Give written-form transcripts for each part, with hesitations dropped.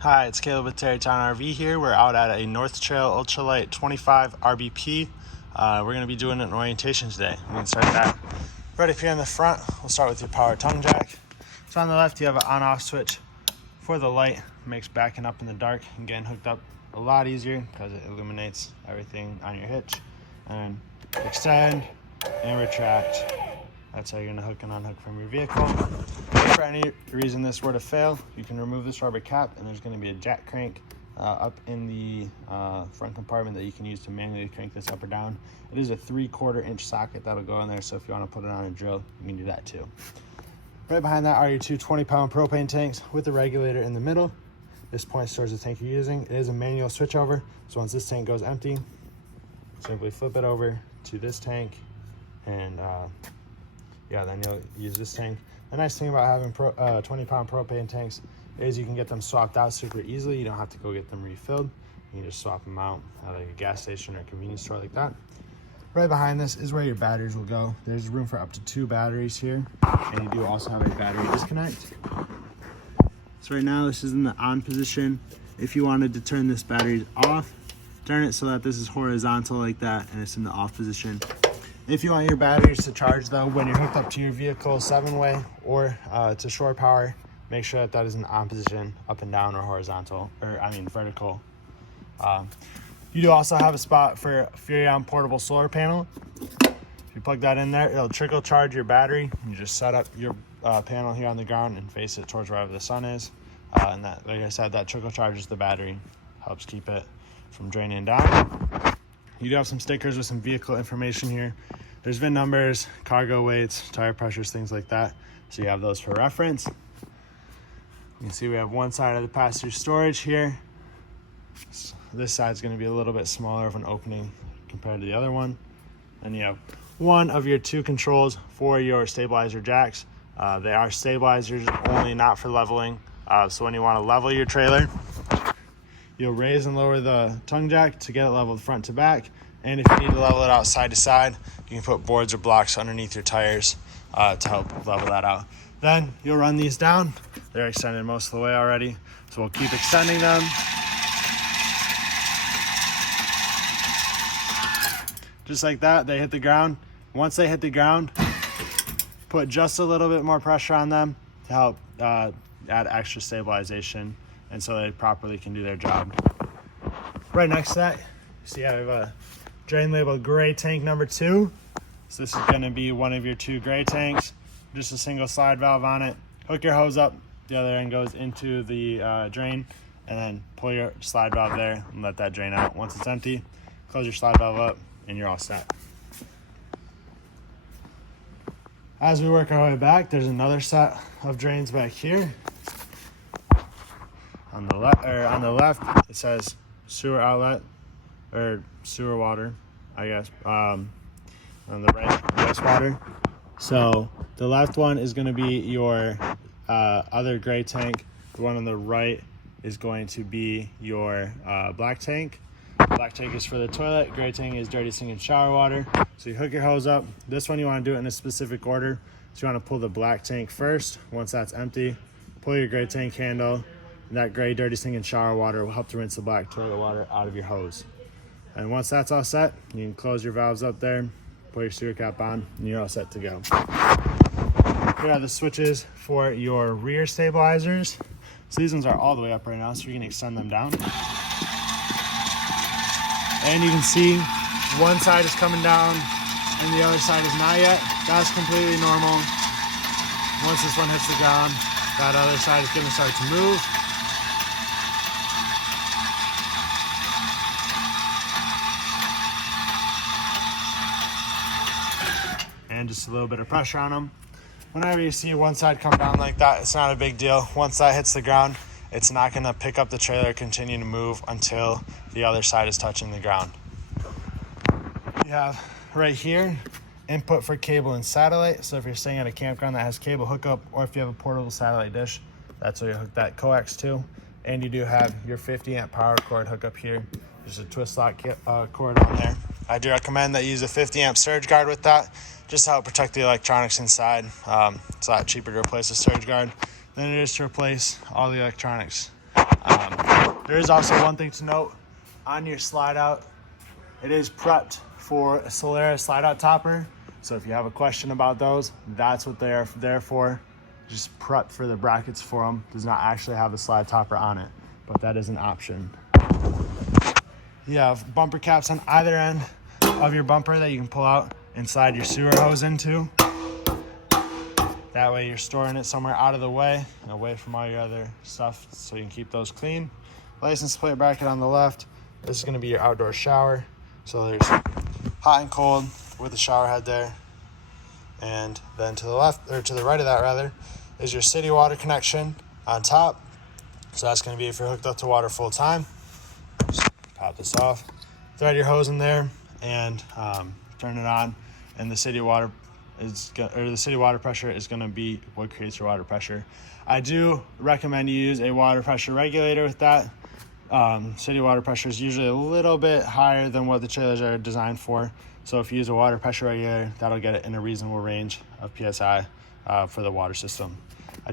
Hi, it's Caleb with Tarrytown RV here. We're out at a North Trail Ultralight 25 RBP. We're going to be doing an orientation today. We can start that right up here in the front. We'll start with your power tongue jack. So on the left, you have an on-off switch for the light. Makes backing up in the dark and getting hooked up a lot easier because it illuminates everything on your hitch. And extend and retract. That's how you're going to hook and unhook from your vehicle. If for any reason this were to fail, you can remove this rubber cap and there's going to be a jack crank up in the front compartment that you can use to manually crank this up or down. It is a 3/4 inch socket that'll go in there, so if you want to put it on a drill, you can do that too. Right behind that are your two 20-pound propane tanks with the regulator in the middle. This point stores the tank you're using. It is a manual switchover, so once this tank goes empty, simply flip it over to this tank and then you'll use this tank. The nice thing about having 20-pound propane tanks is you can get them swapped out super easily. You don't have to go get them refilled. You can just swap them out at like a gas station or a convenience store like that. Right behind this is where your batteries will go. There's room for up to 2 batteries here, and you do also have a battery disconnect. So right now this is in the on position. If you wanted to turn this battery off, turn it so that this is horizontal like that and it's in the off position. If you want your batteries to charge though, when you're hooked up to your vehicle 7-way or to shore power, make sure that that is in the on position, up and down or horizontal, vertical. You do also have a spot for a Furrion portable solar panel. If you plug that in there, it'll trickle charge your battery. You just set up your panel here on the ground and face it towards wherever the sun is. And that, like I said, that trickle charges the battery, helps keep it from draining down. You do have some stickers with some vehicle information here. There's VIN numbers, cargo weights, tire pressures, things like that. So you have those for reference. You can see we have one side of the passenger storage here. So this side's going to be a little bit smaller of an opening compared to the other one. And you have one of your 2 controls for your stabilizer jacks. They are stabilizers only, not for leveling. So when you want to level your trailer, you'll raise and lower the tongue jack to get it leveled front to back. And if you need to level it out side to side, you can put boards or blocks underneath your tires to help level that out. Then you'll run these down. They're extended most of the way already, so we'll keep extending them. Just like that, they hit the ground. Once they hit the ground, put just a little bit more pressure on them to help add extra stabilization, and so they properly can do their job. Right next to that, you see I have a drain labeled gray tank number 2. So this is going to be one of your 2 gray tanks, just a single slide valve on it. Hook your hose up, the other end goes into the drain, and then pull your slide valve there and let that drain out. Once it's empty, close your slide valve up and you're all set. As we work our way back, there's another set of drains back here. On the left, it says sewer outlet or sewer water, I guess. On the right, wastewater. So the left one is going to be your other gray tank. The one on the right is going to be your black tank. Black tank is for the toilet. Gray tank is dirty sink and shower water. So you hook your hose up. This one you want to do it in a specific order. So you want to pull the black tank first. Once that's empty, pull your gray tank handle. And that gray dirty sink and shower water will help to rinse the black toilet water out of your hose. And once that's all set, you can close your valves up there, put your sewer cap on, and you're all set to go. Here are the switches for your rear stabilizers. So these ones are all the way up right now, so you can extend them down. And you can see one side is coming down and the other side is not yet. That's completely normal. Once this one hits the ground, that other side is going to start to move. And just a little bit of pressure on them. Whenever you see one side come down like that, it's not a big deal. Once that hits the ground, it's not going to pick up the trailer, continue to move until the other side is touching the ground. You have right here input for cable and satellite. So if you're staying at a campground that has cable hookup, or if you have a portable satellite dish, that's where you hook that coax to. And you do have your 50-amp power cord hookup here. There's a twist lock cord on there. I do recommend that you use a 50-amp surge guard with that, just to help protect the electronics inside. It's a lot cheaper to replace a surge guard than it is to replace all the electronics There is also one thing to note on your slide out. It is prepped for a Solera slide out topper. So if you have a question about those, that's what they're there for. Just prep for the brackets for them. Does not actually have the slide topper on it, but that is an option. You have bumper caps on either end of your bumper that you can pull out and slide your sewer hose into. That way you're storing it somewhere out of the way and away from all your other stuff so you can keep those clean. License plate bracket on the left. This is going to be your outdoor shower. So there's hot and cold with the shower head there. And then to the left, or to the right of that rather, is your city water connection on top. So that's going to be if you're hooked up to water full time. Just pop this off, thread your hose in there, and turn it on. And the city water pressure is going to be what creates your water pressure. I do recommend you use a water pressure regulator with that. City water pressure is usually a little bit higher than what the trailers are designed for. So if you use a water pressure regulator, that'll get it in a reasonable range of PSI for the water system. I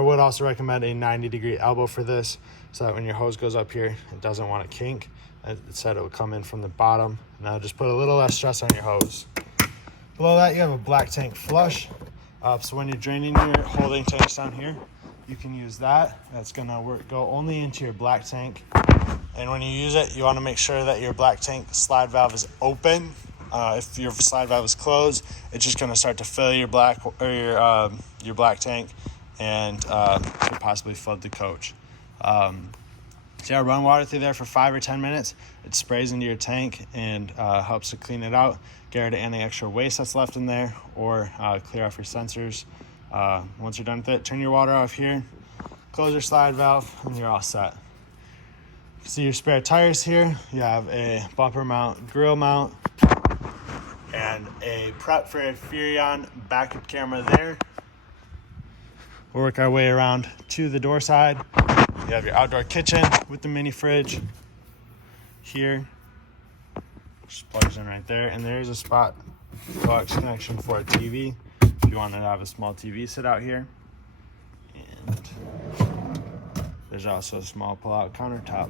would also recommend a 90-degree elbow for this, so that when your hose goes up here, it doesn't want to kink. Instead, it will come in from the bottom, and that'll just put a little less stress on your hose. Below that, you have a black tank flush. So when you're draining your holding tanks down here, you can use that. That's gonna go only into your black tank. And when you use it, you wanna make sure that your black tank slide valve is open. If your slide valve is closed, it's just gonna start to fill your black tank and could possibly flood the coach. So yeah, run water through there for 5 or 10 minutes. It sprays into your tank and helps to clean it out, get rid of any extra waste that's left in there, or clear off your sensors. Once you're done with it, turn your water off here, close your slide valve, and you're all set. See your spare tires here. You have a bumper mount, grill mount, and a prep for a Furrion backup camera there. We'll work our way around to the door side. You have your outdoor kitchen with the mini fridge here. Just plugs in right there. And there is a spot coax connection for a TV if you want to have a small TV sit out here. And there's also a small pull-out countertop.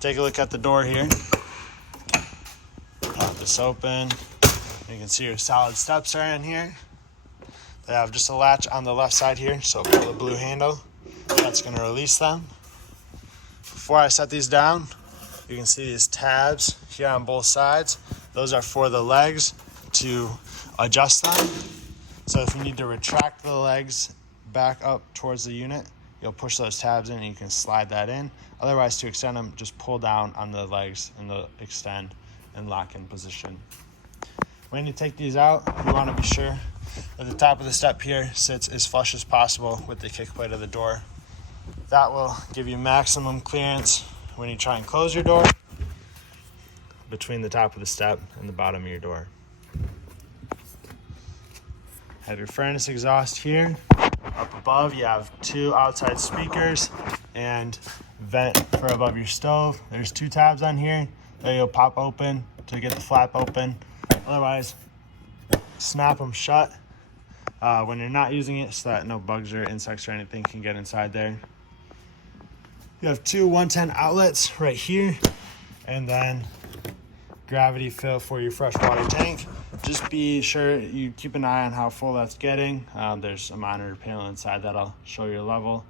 Take a look at the door here. Pop this open. You can see your solid steps are in here. They have just a latch on the left side here, so pull the blue handle. That's going to release them. Before I set these down, you can see these tabs here on both sides. Those are for the legs to adjust them. So if you need to retract the legs back up towards the unit, you'll push those tabs in and you can slide that in. Otherwise, to extend them, just pull down on the legs and they'll extend and lock in position. When you take these out, you want to be sure that the top of the step here sits as flush as possible with the kick plate of the door. That will give you maximum clearance when you try and close your door between the top of the step and the bottom of your door. Have your furnace exhaust here. Up above, you have 2 outside speakers and vent for above your stove. There's 2 tabs on here that you'll pop open to get the flap open. Otherwise, snap them shut when you're not using it so that no bugs or insects or anything can get inside there. You have 2 110 outlets right here, and then gravity fill for your freshwater tank. Just be sure you keep an eye on how full that's getting. There's a monitor panel inside that'll show your level.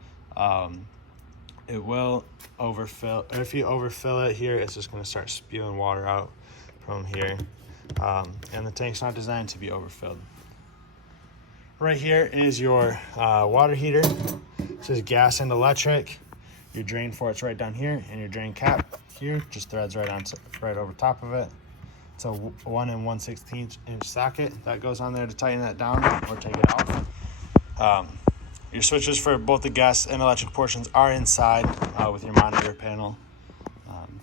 It will overfill, or if you overfill it here, it's just going to start spewing water out from here. And the tank's not designed to be overfilled. Right here is your water heater. This is gas and electric. Your drain port's right down here, and your drain cap here just threads right over top of it. It's a 1 1/16 inch socket that goes on there to tighten that down or take it off. Your switches for both the gas and electric portions are inside with your monitor panel.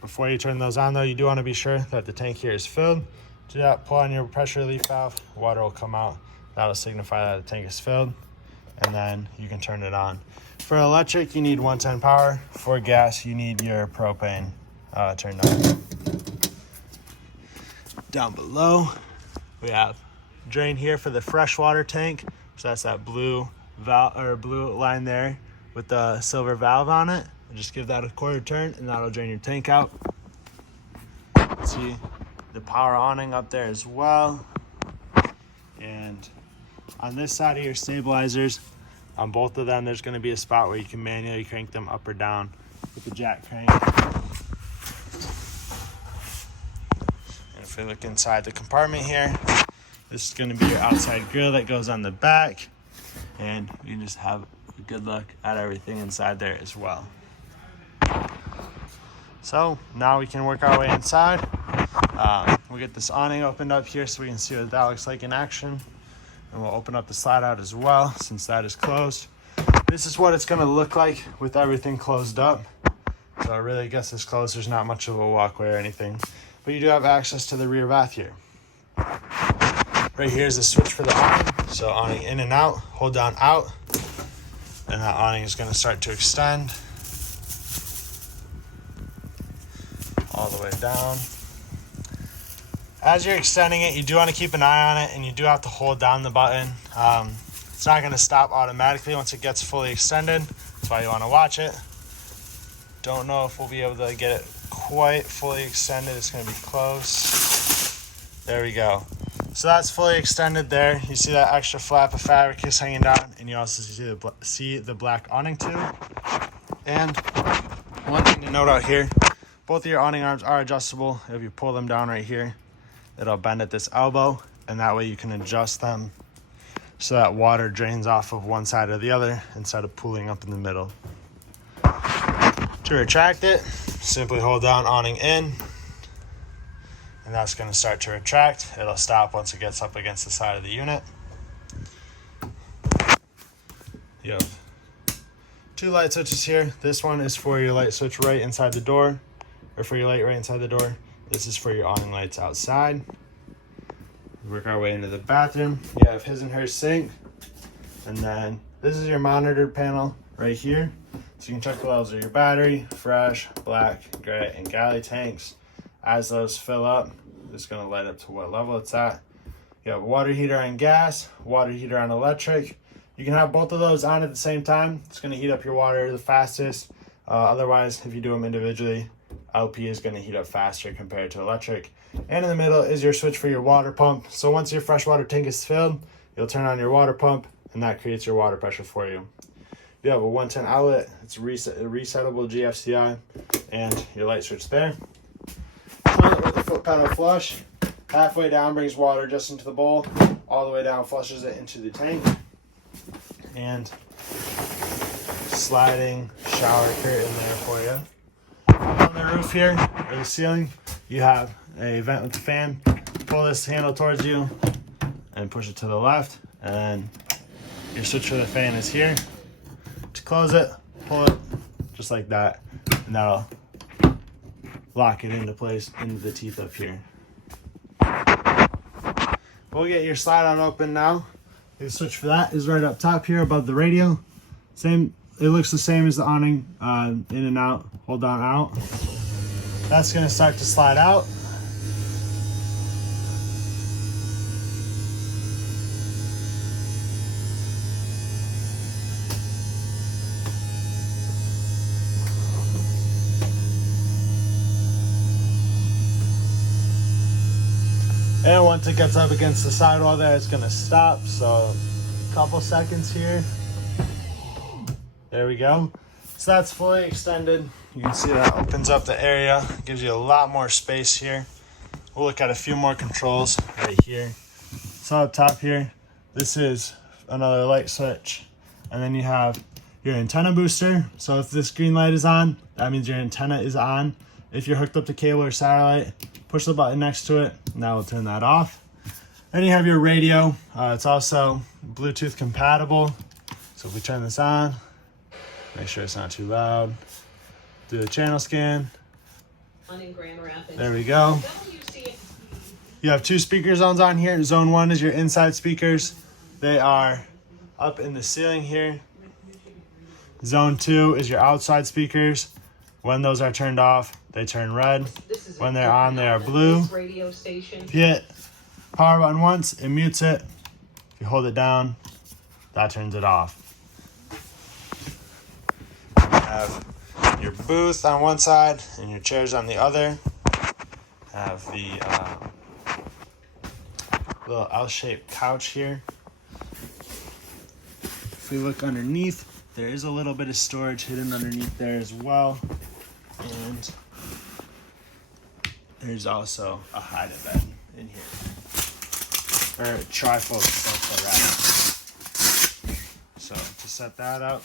Before you turn those on though, you do want to be sure that the tank here is filled. Do that, pull on your pressure relief valve, water will come out. That'll signify that the tank is filled, and then you can turn it on. For electric, you need 110 power. For gas, you need your propane turned on. Down below, we have drain here for the freshwater tank. So that's that blue valve or blue line there with the silver valve on it. Just give that a quarter turn and that'll drain your tank out. See the power awning up there as well. And on this side of your stabilizers, on both of them, there's going to be a spot where you can manually crank them up or down with the jack crank. And if we look inside the compartment here, this is going to be your outside grill that goes on the back. And you can just have a good look at everything inside there as well. So now we can work our way inside. We'll get this awning opened up here so we can see what that looks like in action. And we'll open up the slide out as well since that is closed. This is what it's going to look like with everything closed up. So I really guess it's closed. There's not much of a walkway or anything. But you do have access to the rear bath here. Right here is the switch for the awning. So awning in and out, hold down out. And that awning is going to start to extend all the way down. As you're extending it, you do want to keep an eye on it and you do have to hold down the button. It's not going to stop automatically once it gets fully extended. That's why you want to watch it. Don't know if we'll be able to get it quite fully extended. It's going to be close. There we go. So that's fully extended there. You see that extra flap of fabric is hanging down, and you also see the black awning tube. And one thing to note out here, both of your awning arms are adjustable. If you pull them down right here, it'll bend at this elbow, and that way you can adjust them so that water drains off of one side or the other instead of pooling up in the middle. To retract it, simply hold down awning in, and that's going to start to retract. It'll stop once it gets up against the side of the unit. You have two light switches here. This one is for your light switch right inside the door, or for your light right inside the door. This is for your awning lights outside. We work our way into the bathroom. You have his and her sink. And then this is your monitored panel right here. So you can check the levels of your battery, fresh, black, gray, and galley tanks. As those fill up, it's going to light up to what level it's at. You have a water heater on gas, water heater on electric. You can have both of those on at the same time. It's going to heat up your water the fastest. Otherwise, if you do them individually, LP is going to heat up faster compared to electric. And in the middle is your switch for your water pump. So once your freshwater tank is filled, you'll turn on your water pump, and that creates your water pressure for you. You have a 110 outlet. It's a resettable GFCI, and your light switch there. Toilet with the foot pedal flush. Halfway down brings water just into the bowl. All the way down flushes it into the tank. And sliding shower curtain there for you. On the roof here, or the ceiling, you have a vent with the fan. Pull this handle towards you and push it to the left, and your switch for the fan is here. To close it, pull it just like that, and that'll lock it into place into the teeth up here. We'll get your slide out open now. The switch for that is right up top here above the radio. Same. It looks the same as the awning, in and out, hold on out. That's gonna start to slide out. And once it gets up against the sidewall there, it's gonna stop. So a couple seconds here. There we go. So that's fully extended. You can see that opens up the area, gives you a lot more space here. We'll look at a few more controls right here. So up top here, this is another light switch. And then you have your antenna booster. So if this green light is on, that means your antenna is on. If you're hooked up to cable or satellite, push the button next to it, and that will turn that off. Then you have your radio. It's also Bluetooth compatible. So if we turn this on, make sure it's not too loud. Do the channel scan. There we go. You have two speaker zones on here. Zone 1 is your inside speakers. They are up in the ceiling here. Zone 2 is your outside speakers. When those are turned off, they turn red. When they're on, they are blue. If you hit power button once, it mutes it. If you hold it down, that turns it off. have your booth on one side and your chairs on the other. Have the little L-shaped couch here. If we look underneath, there is a little bit of storage hidden underneath there as well. And there's also a hide bed in here. Or a trifold sofa rather. So to set that up,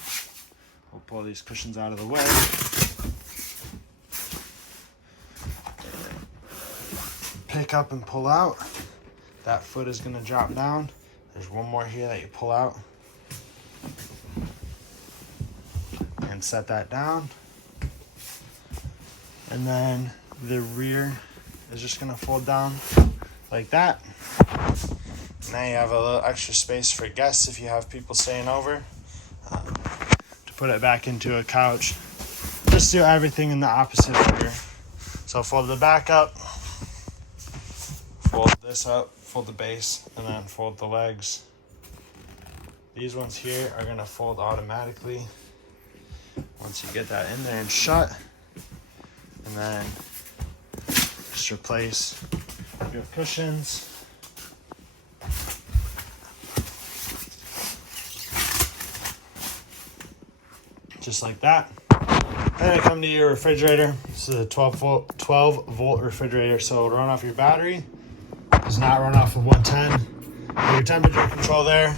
we'll pull these cushions out of the way. Pick up and pull out. That foot is going to drop down. There's one more here that you pull out. And set that down. And then the rear is just going to fold down like that. Now you have a little extra space for guests if you have people staying over. To put it back into a couch, just do everything in the opposite order. So fold the back up, fold this up, fold the base, and then fold the legs. These ones here are going to fold automatically once you get that in there and shut. And then just replace your cushions. Just like that. Then I come to your refrigerator. This is a 12 volt refrigerator, so it'll run off your battery. Does not run off of 110. Your temperature control there.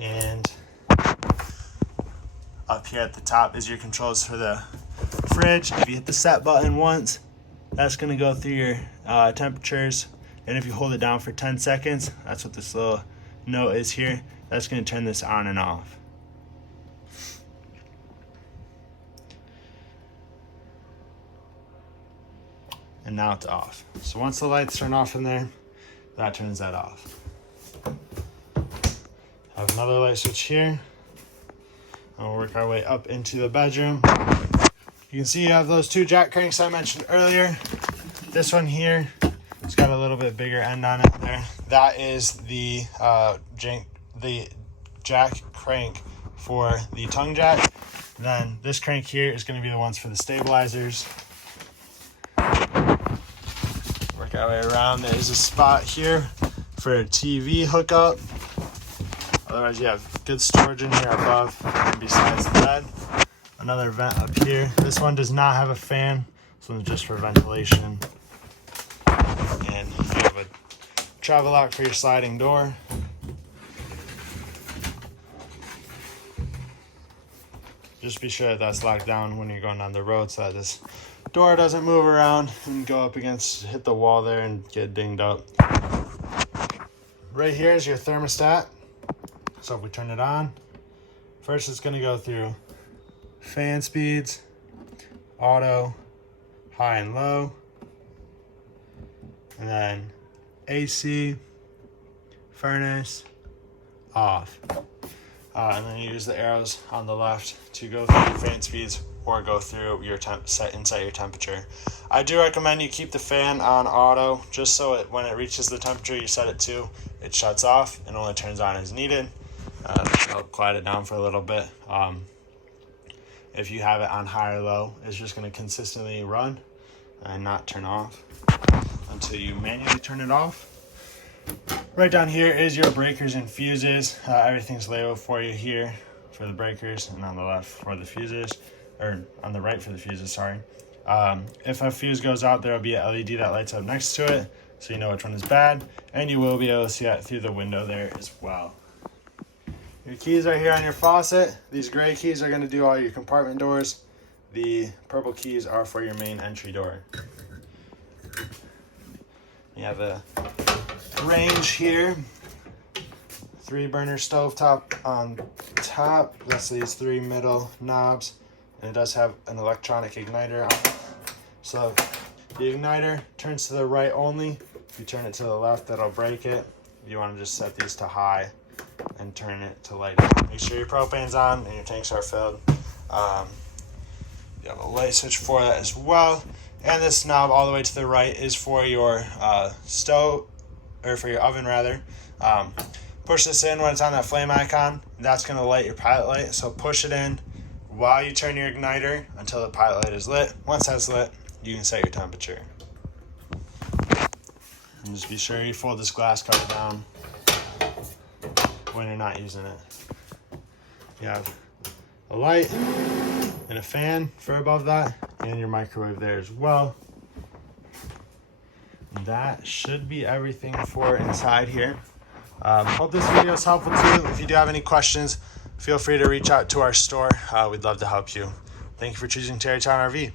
And up here at the top is your controls for the fridge. If you hit the set button once, that's going to go through your temperatures. And if you hold it down for 10 seconds, that's what this little note is here. That's going to turn this on and off. And now it's off. So once the lights turn off in there, that turns that off. Have another light switch here. And we'll work our way up into the bedroom. You can see you have those two jack cranks I mentioned earlier. This one here, it's got a little bit bigger end on it there. That is the jack crank for the tongue jack. Then this crank here is going to be the ones for the stabilizers. Work our way around. There's a spot here for a TV hookup. Otherwise, you have good storage in here above and besides the bed. Another vent up here. This one does not have a fan. This one's just for ventilation. And you have a travel lock for your sliding door. Just be sure that that's locked down when you're going down the road so that this door doesn't move around and go up against, hit the wall there and get dinged up. Right here is your thermostat. So if we turn it on, first it's going to go through fan speeds, auto, high and low, and then AC, furnace, off. And then you use the arrows on the left to go through fan speeds or go through your set your temperature. I do recommend you keep the fan on auto just so when it reaches the temperature you set it to, it shuts off and only turns on as needed. Help quiet it down for a little bit. If you have it on high or low, it's just going to consistently run and not turn off until you manually turn it off. Right down here is your breakers and fuses. Everything's labeled for you here for the breakers, and on the left for the fuses, or on the right for the fuses, sorry. If a fuse goes out, there will be an LED that lights up next to it, so you know which one is bad, and you will be able to see that through the window there as well. Your keys are here on your faucet. These gray keys are going to do all your compartment doors. The purple keys are for your main entry door. You have a range here. 3-burner stovetop on top. That's these 3 middle knobs. And it does have an electronic igniter on it. So the igniter turns to the right only. If you turn it to the left, that'll break it. You want to just set these to high and turn it to light. Make sure your propane's on and your tanks are filled. You have a light switch for that as well. And this knob all the way to the right is for your stove, or for your oven rather. Push this in when it's on that flame icon. That's going to light your pilot light. So push it in while you turn your igniter until the pilot light is lit. Once that's lit, you can set your temperature. And just be sure you fold this glass cover down when you're not using it. You have a light and a fan for above that, and your microwave there as well. And that should be everything for inside here. Hope this video is helpful to you. If you do have any questions, feel free to reach out to our store. We'd love to help you. Thank you for choosing Tarrytown RV.